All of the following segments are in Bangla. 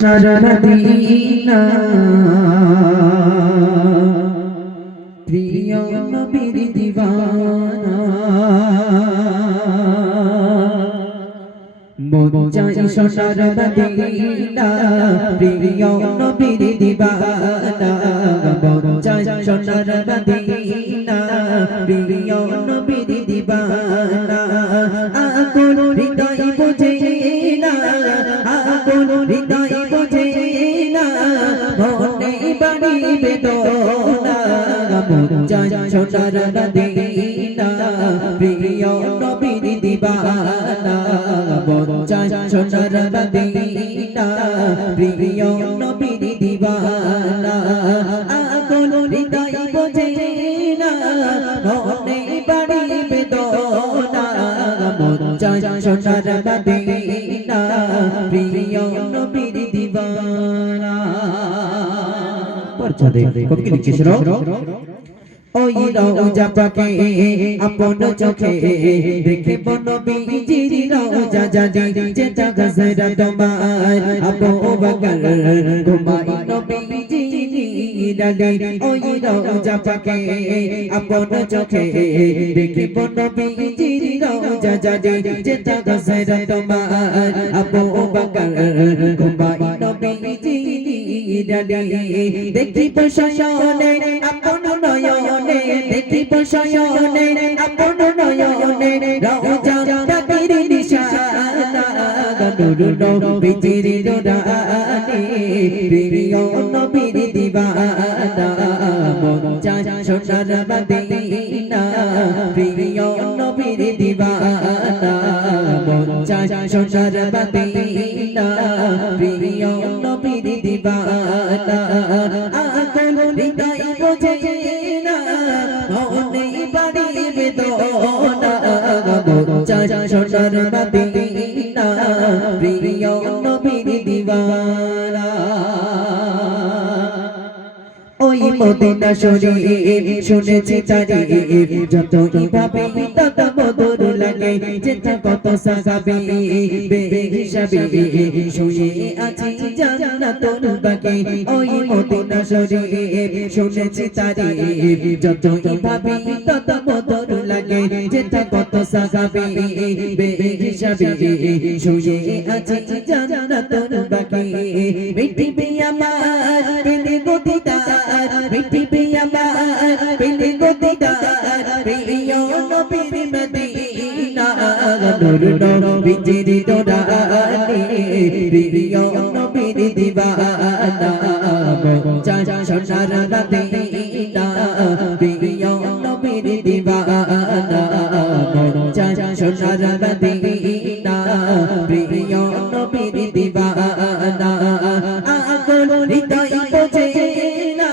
মদিনা প্রিয় নবীর দিওয়ানা মন চাই সোনার মদিনা প্রিয় নবীর দিওয়ানা মন চাই সোনার মদিনা প্রিয় নবীর দিওয়ানা আকুল হৃদয় বুঝে না আকুল হৃদয় বুঝে না মনে বাড়ি বেদনা মন চাই সোনার মদিনা প্রিয় নবীর দিওয়ানা মন চাই সোনার মদিনা প্রিয় নবীর দিওয়ানা আকুল হৃদয় বুঝে না মনে বাড়ি বেদনা মন চাই সোনার মদিনা প্রিয় নবীর দিওয়ানা পরছা দে কবি লিখেছিল ওই রওজা পাকে আপন চোখে দেখিব নবীজির রওজা যদি যেটা গজরা তোমার আবু বকর ঘুমাই নবীজির ডালে ওই রওজা পাকে আপন চোখে দেখিব নবীজির রওজা যদি যেটা গজরা তোমার আবু বকর ঘুমাই নবীজির ডালে দেখিব শয়নে আপন নয়নে দেখিব শয়নে আপন নয়নে রওজা পাকের নিশানা নূর নবীজির নূরানি প্রিয় নবীর দিওয়ানা মন চাই সোনার মদিনা প্রিয় নবীর দিওয়ানা মন চাই সোনার মদিনা প্রিয় নবীর দিওয়ানা আকুল হৃদয় বুঝে না মনে বাড়ি বেদনা মন চাই সোনার মদিনা প্রিয় নবীর দিওয়ানা ওই মদিনা শরীফ শুনেছি তারিফ যতই ভাবি তত মধুর লাগে যেটা কত সাহাবী বেহিসাবী শুয়ে আছি জান্নাতুল বাকি ওই মদিনা শরীফ শুনেছি তারিফ যতই ভাবি তত মধুর লাগে যেটা কত সাহাবী বেহিসাবী শুয়ে আছি জান্নাতুল বাকি পৃথিবী আমার পেলে গদিদার পৃথিবী আমার পেলে গদিদার প্রিয় নবীর মদিনা নূর নবীজির নূরানি প্রিয় নবীর দিওয়ানা মন চাই সোনার মদিনা প্রিয় নবীর দিওয়ানা মন চাই সোনার মদিনা প্রিয় নবীর দিওয়ানা আকুল হৃদয় বুঝে না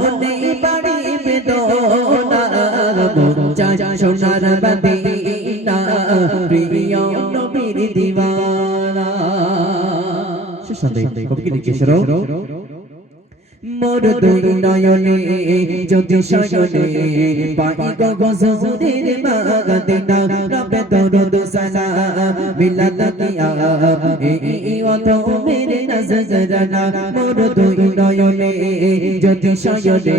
মনে বাড়ি বেদনা মন চাই সোনার মদিনা প্রিয় নবীর দিওয়ানা শেষ সন্দেহ কবি লিখেছিল মোর দুই নয়নে যদি শয়নে পাই গো গজরের মাগদিনা রবে দরুদ সালাম মিলাদ কিয়া এই অত মেরে নজরানা মোর দুই নয়নে যদি শয়নে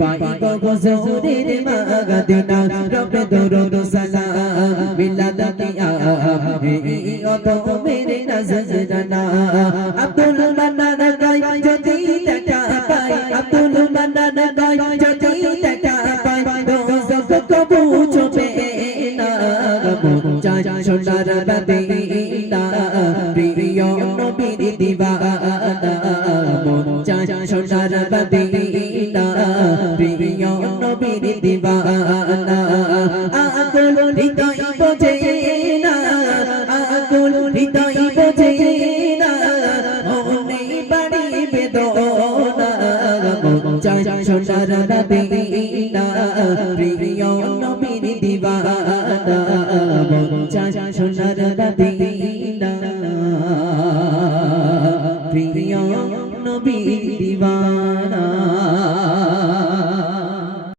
পাই গো গজরের মাগদিনা রবে দরুদ সালাম মিলাদ কিয়া এই অত মেরে নজরানা আব্দুল মান্নান গায় যদি আব্দুল মান্নান গায় যদি দেখা পাই দোজখ কবু ছুটে না মন চাই সোনার মদিনা প্রিয় নবীর দিওয়ানা মন চাই সোনার মদিনা প্রিয় নবীর দিওয়ানা আকুল হৃদয় বুঝে না আকুল হৃদয় বুঝে না মনে বাড়ি বেদনা মন চাই সোনার মদিনা প্রিয় নবীর দিওয়ানা মন চাই সোনার মদিনা প্রিয় নবীর দিওয়ানা